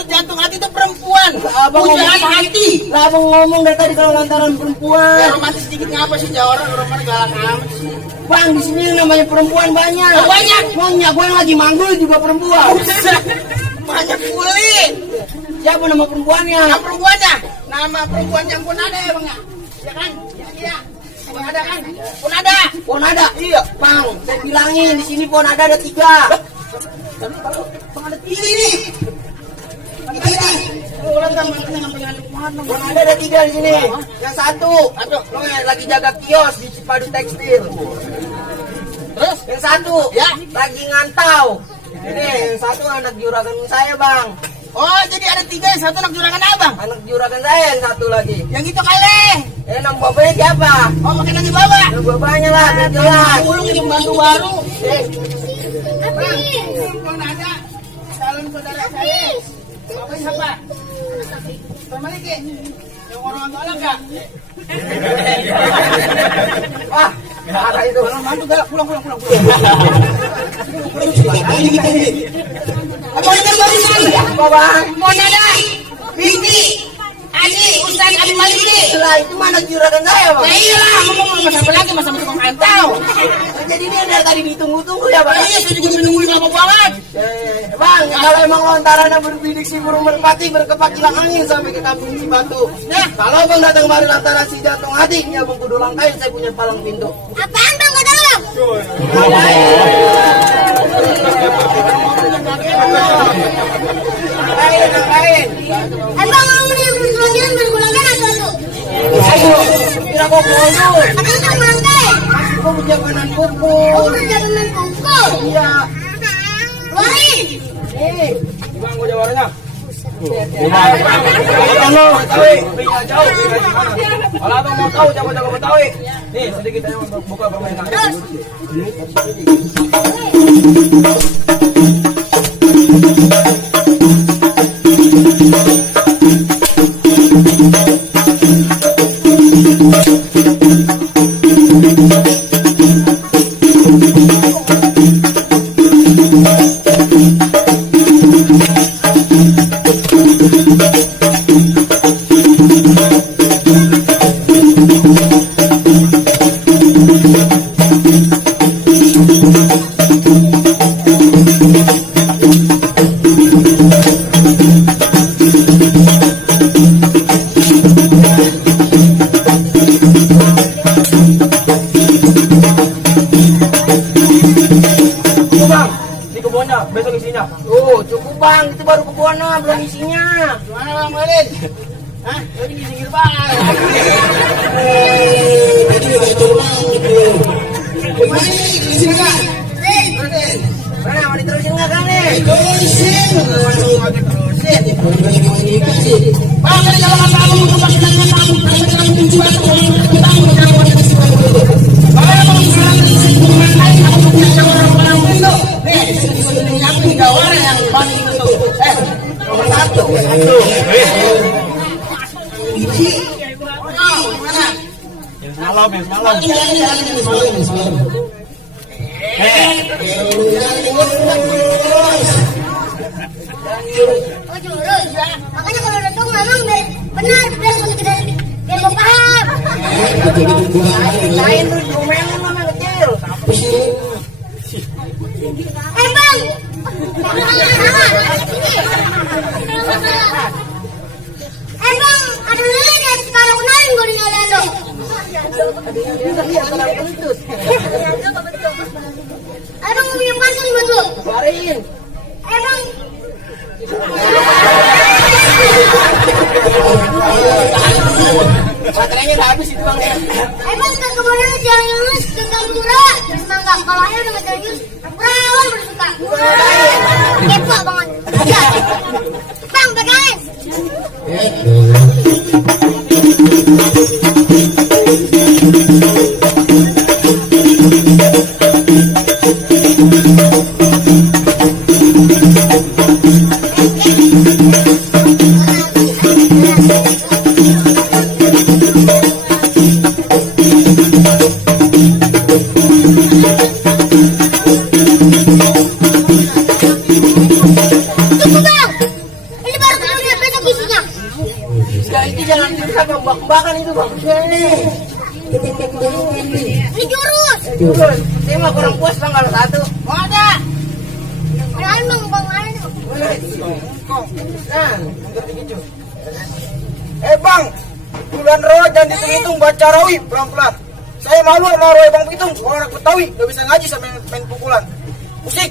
maksud jantung hati itu perempuan. Abang Pujaan hati. Lah abang ngomong dari tadi kalau lantaran Ya perempuan. romantis sedikit ngapa sih orang galak amat sih. Bang, di sini yang namanya perempuan banyak. Oh, banyak. Maunya gue yang lagi manggul juga perempuan. Banyak kulit. Siapa nama perempuannya? Nama perempuannya, nama perempuannya pun ada ya bang ya? Ya kan? Iya. Pun ada kan? Pun ada. Pohon ada? Iya. Bang, saya bilangin di sini pohon ada 3. Kalau bang ada ini. Ini. Orang kan pengen mana? Pohon ada 3 di sini. Yang satu, lo yang lagi jaga kios di Cipadu Tekstil. Terus? Yang satu, Ya. lagi ngantau. Ini yang satu anak juragan saya bang. Oh jadi ada 3, yang satu anak juragan abang. Anak juragan saya yang satu lagi. Yang itu kali. Nama bapaknya siapa? Oh makin lagi bawa. Nama bapaknya lah, biar jelas. Ulung ini pembantu baru. Apa ini? Bang ada calon saudara saya. Bapaknya siapa? Sama lagi. Yang orang tolak gak? Wah, ada itu. Mantu galak pulang. Abang ini barusan. Apa bang? Mau nada. Binti. Adi, Ustaz Adi Maliki. Lah itu mana juragan saya bang? Nah iyalah, ngomong sama siapa lagi, masa tukang kantau. Jadi ini dari tadi ditunggu-tunggu ya bang? Nah iya, saya juga menungguin lama banget. Bang, kalau emang lontarannya berbidik si burung merpati berkepak hilang angin sampai ke kampung Cibatu. Nah, Kalau bang datang baru lantaran si jantung hati, ya bang kudu langkain saya punya palang pintu. Apaan bang gak tahu? Langkain. Abang ngomong yang berkelanjutan bergulangkan atau lu? Ayo, kira kau pukul. Abang tak melangkai. Kau punya kanan Oh pukul. udah jalan pukul. Iya. Keluarin. Nih, bang, gue jawabannya. Kalau abang mau tahu, jago-jago Betawi. Nih, sedikit aja buka permainan. Besok isinya. Oh, cukup bang, itu baru kebunnya, belum isinya. Gimana bang Walid? Hah? Jadi di pinggir bang. Mana di sini kak? Mana mau diterusin nggak kan nih? Terusin. Bang, ada jalan apa kamu untuk pakai dengan kamu? Kalian jangan kunci batu. Kamu jangan boleh kasih batu. Bagaimana kamu sekarang di sini mengenai kamu punya orang itu? Nih, ini aku tiga orang yang paling itu. Nomor satu. Oh, gimana? Semalam. Oh jurus. Makanya kalau datang memang benar biar mau paham. Lain tuh domainnya nama kecil. Bang. Bang, ada lele di sekarang kenalin gue dengan lo. Bang mau minum pasir betul. Keluarin. Bang. Baterainya udah habis itu bang ya. Bang kan kemarin jangan lulus tentang pura. Mangga kalau ayo udah materius. Perawan bersuka. Kepo banget. Bang, pegangan. Cukup bang. Ini baru jangan bisa bambak-bambakan itu bang. Ini jurus. Jurus, saya mah kurang puas bang kalau satu. Oh, ada. Ada bang, bang ada nih. Nah, ngerti gitu. Bang, bulan roh jangan dihitung baca rawi pelan-pelan. Saya malu sama roh bang hitung, orang aku Betawi gak bisa ngaji sampai main pukulan. Musik.